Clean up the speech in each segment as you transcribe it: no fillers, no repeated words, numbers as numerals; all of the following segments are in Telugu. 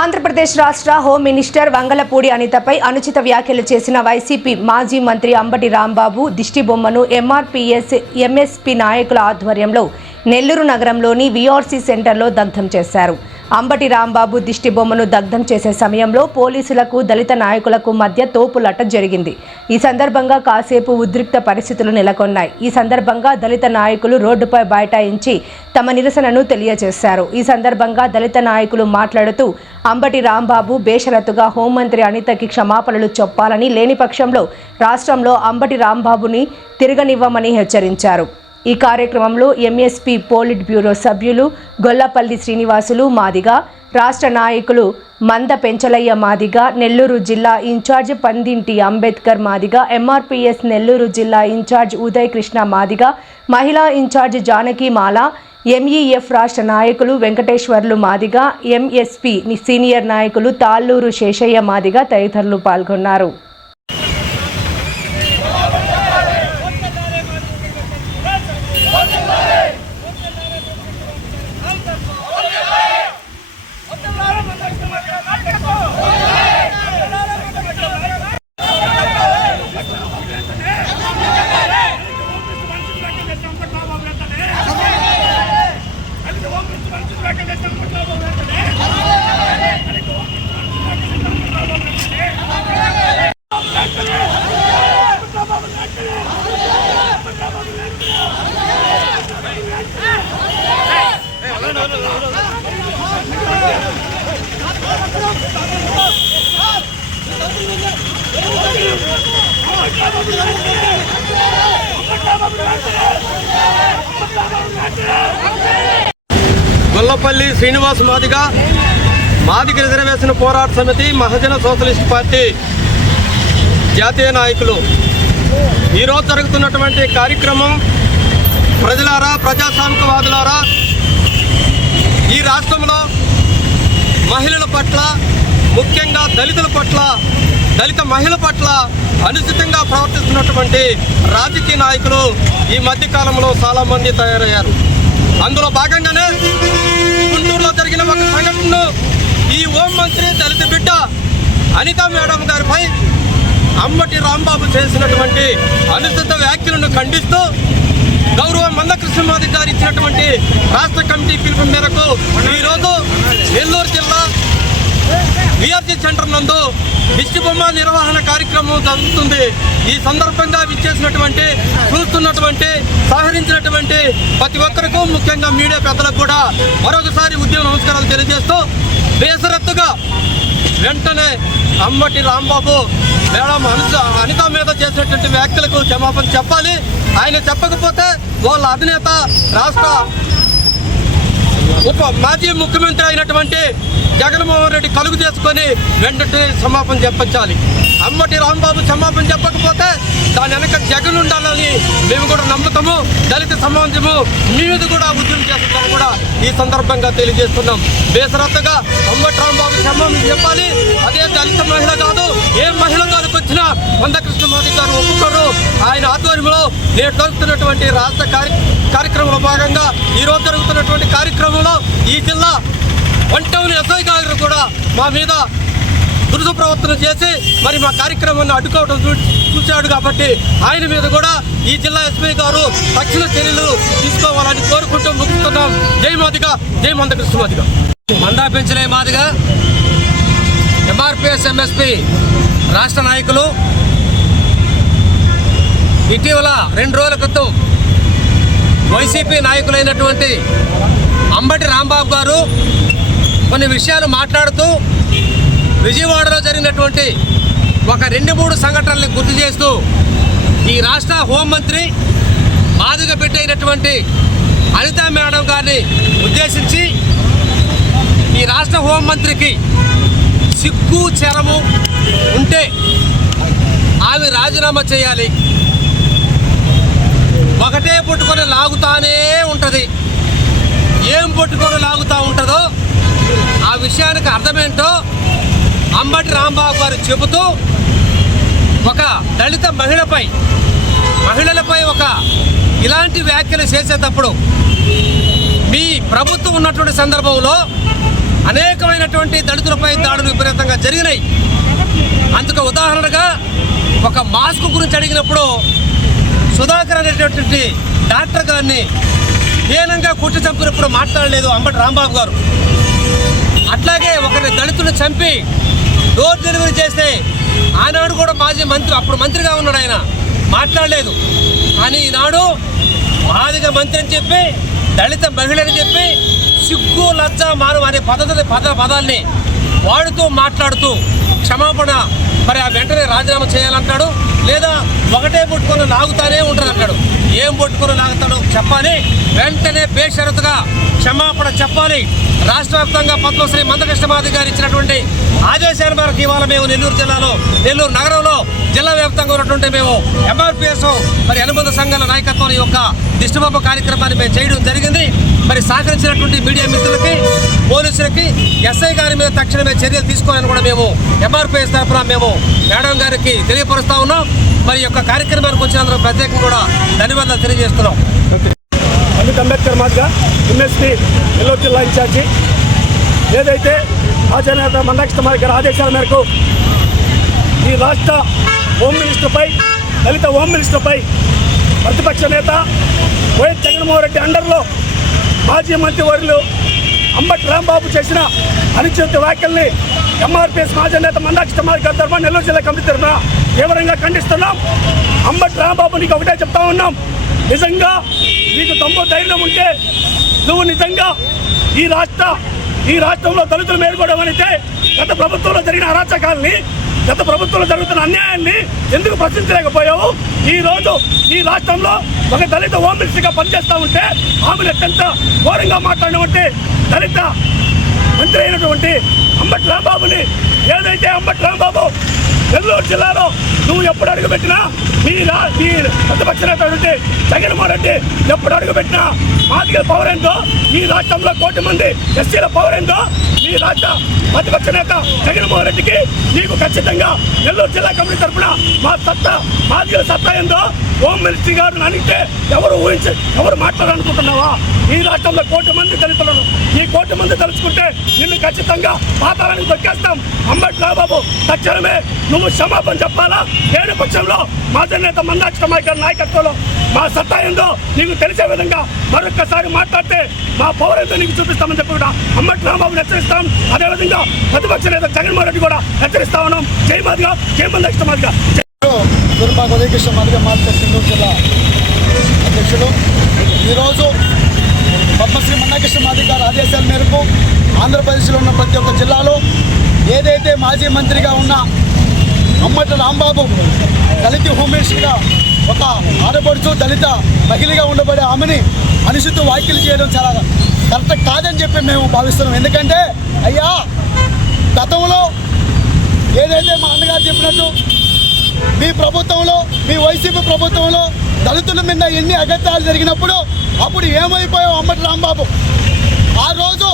ఆంధ్రప్రదేశ్ రాష్ట్ర హోం మినిస్టర్ వంగలపూడి అనితపై అనుచిత వ్యాఖ్యలు చేసిన వైసీపీ మాజీ మంత్రి అంబటి రాంబాబు దిష్టిబొమ్మను ఎంఆర్పీఎస్ ఎంఎస్పీ నాయకుల ఆధ్వర్యంలో నెల్లూరు నగరంలోని వీఆర్సీ సెంటర్లో దగ్ధం చేశారు. అంబటి రాంబాబు దిష్టిబొమ్మను దగ్ధం చేసే సమయంలో పోలీసులకు దళిత నాయకులకు మధ్య తోపులాట జరిగింది. ఈ సందర్భంగా కాసేపు ఉద్రిక్త పరిస్థితులు నెలకొన్నాయి. ఈ సందర్భంగా దళిత నాయకులు రోడ్డుపై బైఠాయించి తమ నిరసనను తెలియజేశారు. ఈ సందర్భంగా దళిత నాయకులు మాట్లాడుతూ అంబటి రాంబాబు బేషరతుగా హోంమంత్రి అనితకి క్షమాపణలు చెప్పాలని, లేని పక్షంలో రాష్ట్రంలో అంబటి రాంబాబుని తిరగనివ్వమని హెచ్చరించారు. ఈ కార్యక్రమంలో ఎంఎస్పీ పోలిట్ బ్యూరో సభ్యులు గొల్లపల్లి శ్రీనివాసులు మాదిగ, రాష్ట్ర నాయకులు మంద పెంచలయ్య మాదిగ, నెల్లూరు జిల్లా ఇన్ఛార్జ్ పందింటి అంబేద్కర్ మాదిగ, ఎంఆర్పీఎస్ నెల్లూరు జిల్లా ఇన్ఛార్జ్ ఉదయ్ కృష్ణ మాదిగ, మహిళా ఇన్ఛార్జ్ జానకి మాల, ఎంఈఎఫ్ రాష్ట్ర నాయకులు వెంకటేశ్వర్లు మాదిగ, ఎంఎస్పీ సీనియర్ నాయకులు తాళ్ళూరు శేషయ్య మాదిగ తదితరులు పాల్గొన్నారు. గొల్లపల్లి శ్రీనివాస్ మాదిగ, మాదిగ రిజర్వేషన్ పోరాట సమితి, మహాజన సోషలిస్ట్ పార్టీ జాతీయ నాయకులు. ఈరోజు జరుగుతున్నటువంటి కార్యక్రమం, ప్రజలారా, ప్రజాస్వామికవాదులారా, ఈ రాష్ట్రంలో మహిళల పట్ల, ముఖ్యంగా దళితుల పట్ల, దళిత మహిళల పట్ల అనుచితంగా ప్రవర్తిస్తున్నటువంటి రాజకీయ నాయకులు ఈ మధ్యకాలంలో చాలామంది తయారయ్యారు. అందులో భాగంగానే గుంటూరులో జరిగిన ఒక సంఘటనను ఈ హోంమంత్రి దళిత బిడ్డ అనిత మేడం గారిపై అంబటి రాంబాబు చేసినటువంటి అనుచిత వ్యాఖ్యలను ఖండిస్తూ గౌరవ మందకృష్ణ మాదిగ గారు ఇచ్చినటువంటి రాష్ట్ర కమిటీ పిలుపు మేరకు ఈరోజు నెల్లూరు జిల్లా వీఆర్సీ సెంటర్ నందు దిష్టిబొమ్మ నిర్వహణ కార్యక్రమం జరుగుతుంది. ఈ సందర్భంగా విచ్చేసినటువంటి, చూస్తున్నటువంటి, సహకరించినటువంటి ప్రతి ఒక్కరికూ, ముఖ్యంగా మీడియా పెద్దలకు కూడా మరొకసారి ఉద్యమ నమస్కారాలు తెలియజేస్తూ, బేసరత్తుగా వెంటనే అంబటి రాంబాబు మేడం అనిత మీద చేసినటువంటి వ్యాఖ్యలకు క్షమాపణ చెప్పాలి. ఆయన చెప్పకపోతే వాళ్ళ అధినేత, రాష్ట్ర మాజీ ముఖ్యమంత్రి అయినటువంటి జగన్మోహన్ రెడ్డి కలుగు చేసుకొని వెంటనే క్షమాపణ చెప్పించాలి. అంబటి రాంబాబు క్షమాపణ చెప్పకపోతే దాని వెనక జగన్ ఉండాలని మేము కూడా నమ్ముతాము. దళిత సమాజము మీ మీద కూడా ఉద్యమం చేస్తుందని కూడా ఈ సందర్భంగా తెలియజేస్తున్నాం. బేసరత్తుగా అంబటి రాంబాబు క్షమాపణ చెప్పాలి. అదే దళిత మహిళ కాదు, ఏ మహిళ గారికి వచ్చినా మందకృష్ణ మాదిగ గారు ఒప్పుకోరు. ఆయన ఆధ్వర్యంలో నేడు జరుగుతున్నటువంటి రాష్ట్ర కార్యక్రమంలో భాగంగా ఈరోజు జరుగుతున్నటువంటి కార్యక్రమంలో ఈ జిల్లా వంటౌన్ ఎస్ఐ గారు కూడా మా మీద దురుసు ప్రవర్తన చేసి మరి మా కార్యక్రమాన్ని అడ్డుకోవడం చూశాడు. కాబట్టి ఆయన మీద కూడా ఈ జిల్లా ఎస్పీ గారు తక్షణ చర్యలు తీసుకోవాలని కోరుకుంటూ ముగిస్తున్నాం. జై మాదిగ, జై మందకృష్ణ మాదిగ. మందా పెంచలయ్య మాదిగ, ఎంఆర్పీఎస్ ఎంఎస్పీ రాష్ట్ర నాయకులు ఇటీవల 2 రోజుల క్రితం వైసీపీ నాయకులైనటువంటి అంబటి రాంబాబు గారు కొన్ని విషయాలు మాట్లాడుతూ విజయవాడలో జరిగినటువంటి ఒక 2-3 సంఘటనలను గుర్తు చేస్తూ ఈ రాష్ట్ర హోంమంత్రి మాదిగ బిడ్డ అయినటువంటి అనిత మేడం గారిని ఉద్దేశించి ఈ రాష్ట్ర హోంమంత్రికి సిగ్గు చెరము ఉంటే ఆమె రాజీనామా చేయాలి, ఒకటే పట్టుకొని లాగుతానే ఉంటుంది, ఏం పట్టుకొని లాగుతూ ఉంటుందో ఆ విషయానికి అర్థమేంటో అంబటి రాంబాబు గారు చెబుతూ ఒక దళిత మహిళలపై ఒక ఇలాంటి వ్యాఖ్యలు చేసేటప్పుడు మీ ప్రభుత్వం ఉన్నటువంటి సందర్భంలో అనేకమైనటువంటి దళితులపై దాడులు విపరీతంగా జరిగినాయి. అందుకు ఉదాహరణగా ఒక మాస్క్ గురించి అడిగినప్పుడు సుధాకర్ అనేటటువంటి డాక్టర్ గారిని హీనంగా కుట్టి చంపినప్పుడు మాట్లాడలేదు అంబటి రాంబాబు గారు. అట్లాగే ఒకరిని దళితులు చంపి డోర్ డెలివరీ చేస్తే ఆనాడు కూడా మాజీ మంత్రి, అప్పుడు మంత్రిగా ఉన్నాడు ఆయన, మాట్లాడలేదు. కానీ ఈనాడు మాదిగ మంత్రి అని చెప్పి, దళిత మహిళ అని చెప్పి సిగ్గు లజ్జ మానం అనే పదాల్ని వాడుతూ మాట్లాడుతూ క్షమాపణ మరి ఆ వెంటనే రాజీనామా చేయాలంటాడు, లేదా ఒకటే పట్టుకొని లాగుతానే ఉంటాడు అంటాడు. ఏం పట్టుకొని లాగుతాడో చెప్పాలి, వెంటనే బేషరతుగా క్షమాపణ చెప్పాలి. రాష్ట్ర వ్యాప్తంగా పద్మశ్రీ మందకృష్ణ మాదిగ గారు ఇచ్చినటువంటి ఆదేశాల మేరకు ఇవాళ మేము నెల్లూరు నగరంలో జిల్లా వ్యాప్తంగా ఉన్నటువంటి మేము ఎంఆర్పిఎస్ మరి అనుబంధ సంఘాల నాయకత్వం యొక్క దిష్టిబొమ్మ కార్యక్రమాన్ని మేము చేయడం జరిగింది. మరి సహకరించినటువంటి మీడియా మిత్రులకి, పోలీసులకి, ఎస్ఐ గారి మీద తక్షణమే చర్యలు తీసుకోవాలని కూడా మేము ఎంఆర్పిఎస్ తరఫున మేము మేడం గారికి తెలియపరుస్తా ఉన్నాం. మరి యొక్క కార్యక్రమానికి వచ్చినందుకు ప్రత్యేకంగా కూడా ధన్యవాదాలు తెలియజేస్తున్నాం. పండిట్ అంబేద్కర్ మాదిగ ఎంఎస్పీ నెల్లూరు జిల్లా ఇన్ఛార్జి. ఏదైతే ఆచార్య మందకృష్ణ మాదిగ గారి ఆదేశాల మేరకు ఈ రాష్ట్ర హోమ్ మినిస్టర్పై, దళిత హోమ్ మినిస్టర్పై ప్రతిపక్ష నేత వైఎస్ జగన్మోహన్ రెడ్డి అండర్లో మాజీ మంత్రివర్యులు అంబటి రాంబాబు చేసిన అనుచిత వ్యాఖ్యల్ని ఎంఆర్పిఎస్ మాజీ నేత మందకృష్ణ మాదిగ గారి తరఫున నెల్లూరు జిల్లా కమిటీ తరఫున తీవ్రంగా ఖండిస్తున్నాం. అంబటి రాంబాబు నీకు ఒకటే చెప్తా ఉన్నాం, నిజంగా నీకు తమ్ము ధైర్యం ఉంటే నువ్వు నిజంగా ఈ రాష్ట్రంలో దళితులు మేలుకోవడం అయితే గత ప్రభుత్వంలో జరిగిన అరాచకాలని, గత ప్రభుత్వంలో జరుగుతున్న అన్యాయాన్ని ఎందుకు ప్రశ్నించలేకపోయావు? ఈ రోజు ఈ రాష్ట్రంలో ఒక దళిత హోమ్ మినిస్టర్గా పనిచేస్తూ ఉంటే ఆమెను అత్యంత ఘోరంగా మాట్లాడినటువంటి దళిత మంత్రి అయినటువంటి అంబటి రాంబాబుని, ఏదైతే అంబటి రాంబాబు నెల్లూరు జిల్లాలో నువ్వు ఎప్పుడు అడుగుపెట్టినా మీ ప్రతిపక్ష నేత జగన్మోహన్ రెడ్డి ఎప్పుడు అడుగుపెట్టినా మాదిగల పవర్ ఏందో, ఈ రాష్ట్రంలో 1 కోటి మంది ఎస్సీల పవర్ ఏందో ఈ రాష్ట్ర ప్రతిపక్ష నేత జగన్మోహన్ రెడ్డికి నీకు ఖచ్చితంగా నెల్లూరు జిల్లా కమిటీ తరఫున మాదిగల సత్తా ఏందో హోమ్ మినిస్ట్రీ గారిని అడిగితే ఎవరు మాట్లాడాలనుకుంటున్నావా? ఈ రాష్ట్రంలో 1 కోటి మంది దళితులను, ఈ 1 కోటి మంది తలుచుకుంటే నిన్ను ఖచ్చితంగా పాతాళానికి దొక్కేస్తాం. అంబటి రాంబాబు తక్షణమే నువ్వు క్షమాపణ చెప్పాలా? లేని పక్షంలో మాజీ నేత మందకృష్ణ మాదిగ గారి నాయకత్వంలో మా సత్తా ఏందో నీకు తెలిసే విధంగా మరొక్కసారి మాట్లాడితే మా పవర్ ఏందో నీకు చూపిస్తామని చెప్పి కూడా అంబటి రాంబాబుని హెచ్చరిస్తాం. అదేవిధంగా ప్రతిపక్ష నేత జగన్మోహన్ రెడ్డి కూడా హెచ్చరిస్తా ఉన్నాం. జై మాదిగ, జై మందకృష్ణ మాదిగ. దుర్భాగ ఉదయకృష్ణ మాదిగ మార్కెట్ నెల్లూరు జిల్లా అధ్యక్షులు. ఈరోజు పద్మశ్రీ మందకృష్ణ మాదిగ గారి ఆదేశాల మేరకు ఆంధ్రప్రదేశ్లో ఉన్న ప్రతి ఒక్క జిల్లాలో ఏదైతే మాజీ మంత్రిగా ఉన్న అంబటి రాంబాబు దళిత హోమ్ మినిస్టర్గా ఒక ఆడపడుచు దళిత మహిళగా ఉండబడే ఆమెని అనుచిత వ్యాఖ్యలు చేయడం చాలా కరెక్ట్ కాదని చెప్పి మేము భావిస్తున్నాం. ఎందుకంటే అయ్యా, గతంలో ఏదైతే మా అన్నగారు చెప్పినట్టు మీ ప్రభుత్వంలో, మీ వైసీపీ ప్రభుత్వంలో దళితుల మీద ఎన్ని అగత్యాలు జరిగినప్పుడు అప్పుడు ఏమైపోయావు అంబటి రాంబాబు? ఆ రోజు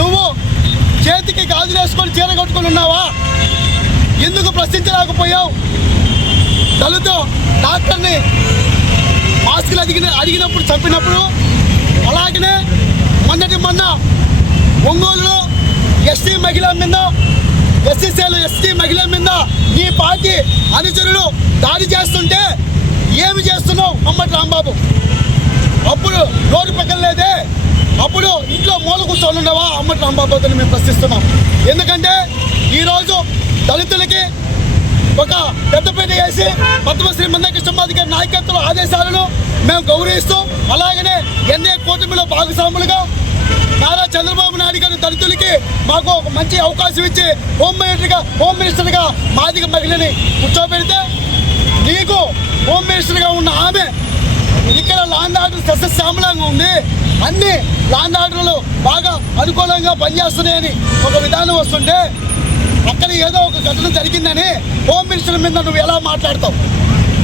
నువ్వు చేతికి గాజులు వేసుకొని చీర కట్టుకొని ఉన్నావా? ఎందుకు ప్రశ్నించలేకపోయావు? దళిత డాక్టర్ని మాస్కులు అడిగినప్పుడు చంపినప్పుడు, అలాగనే మొన్న ఒంగోలులో ఎస్టీ మహిళ మీద, ఎస్టీ మహిళ మీద నీ పార్టీ అనుచరులు దాడి చేస్తుంటే ఏమి చేస్తున్నావు అంబటి రాంబాబు? అప్పుడు నోరు పక్కలేదే, అప్పుడు ఇంట్లో మూల కూర్చొని ఉండవా అంబటి రాంబాబు అని మేము ప్రశ్నిస్తున్నాం. ఎందుకంటే ఈరోజు దళితులకి ఒక పెద్దపేట వేసి పద్మశ్రీ మందకృష్ణ మాదిగ గారి నాయకత్వ ఆదేశాలను మేము గౌరవిస్తూ, అలాగనే ఎన్ఏ కూటమిలో భాగస్వాములుగా నారా చంద్రబాబు నాయుడు గారి దళితులకి మాకు ఒక మంచి అవకాశం ఇచ్చి హోమ్ మినిస్టర్గా మాదిగ మహిళని కూర్చోబెడితే, నీకు హోమ్ మినిస్టర్గా ఉన్న ఆమె ఇక్కడ ల్యాండ్ ఆర్డర్ సస్యశ్యామలంగా ఉంది, అన్ని ల్యాండ్ ఆర్డర్లు బాగా అనుకూలంగా పనిచేస్తున్నాయని ఒక విధానం వస్తుంటే, అక్కడ ఏదో ఒక ఘటన జరిగిందని హోమ్ మినిస్టర్ మీద నువ్వు ఎలా మాట్లాడతావు?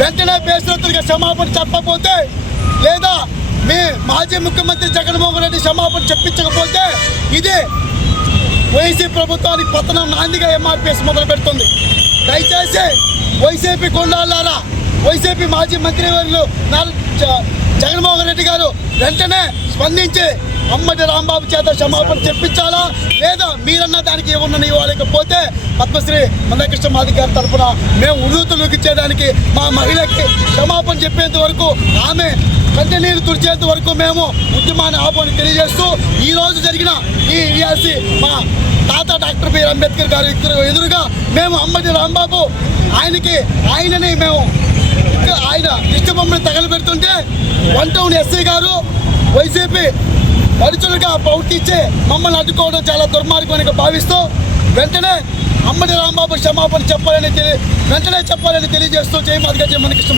వెంటనే బేషరతులుగా క్షమాపణ చెప్పకపోతే, లేదా మీ మాజీ ముఖ్యమంత్రి జగన్మోహన్ రెడ్డి క్షమాపణ చెప్పించకపోతే ఇదే వైసీపీ ప్రభుత్వానికి పతనం నాందిగా ఎంఆర్పిఎస్ మొదలు పెడుతుంది. దయచేసి వైసీపీ కొండాలారా, వైసీపీ మాజీ మంత్రివర్యులు జగన్మోహన్ రెడ్డి గారు వెంటనే స్పందించి అమ్మటి రాంబాబు చేత క్షమాపణ చెప్పించాలా, లేదా మీరన్నా దానికి ఏమన్నా ఇవ్వలేకపోతే పద్మశ్రీ మందాకృష్ణ మాదిగ గారి తరఫున మేము ఉర్రూతులోకి ఇచ్చేదానికి మా మహిళకి క్షమాపణ చెప్పేంత వరకు, ఆమె కంటి నీరు తుడిచేంత వరకు మేము ఉద్యమాన్ని ఆపని తెలియజేస్తూ ఈరోజు జరిగిన ఈ విఆర్సి మా తాత డాక్టర్ బిఆర్ అంబేద్కర్ గారి ఎదురుగా మేము అమ్మటి రాంబాబు ఆయనని మేము ఆయన దిష్టి బొమ్మని తగలబెడుతుంటే 1 టౌన్ ఎస్ఐ గారు వైసీపీ మనుషులుగా ప్రవర్తించి మమ్మల్ని అడ్డుకోవడం చాలా దుర్మార్గంగా భావిస్తూ వెంటనే అమ్మటి రాంబాబు క్షమాపణ చెప్పాలని తెలియజేస్తూ జై మాదిగ జై మనకి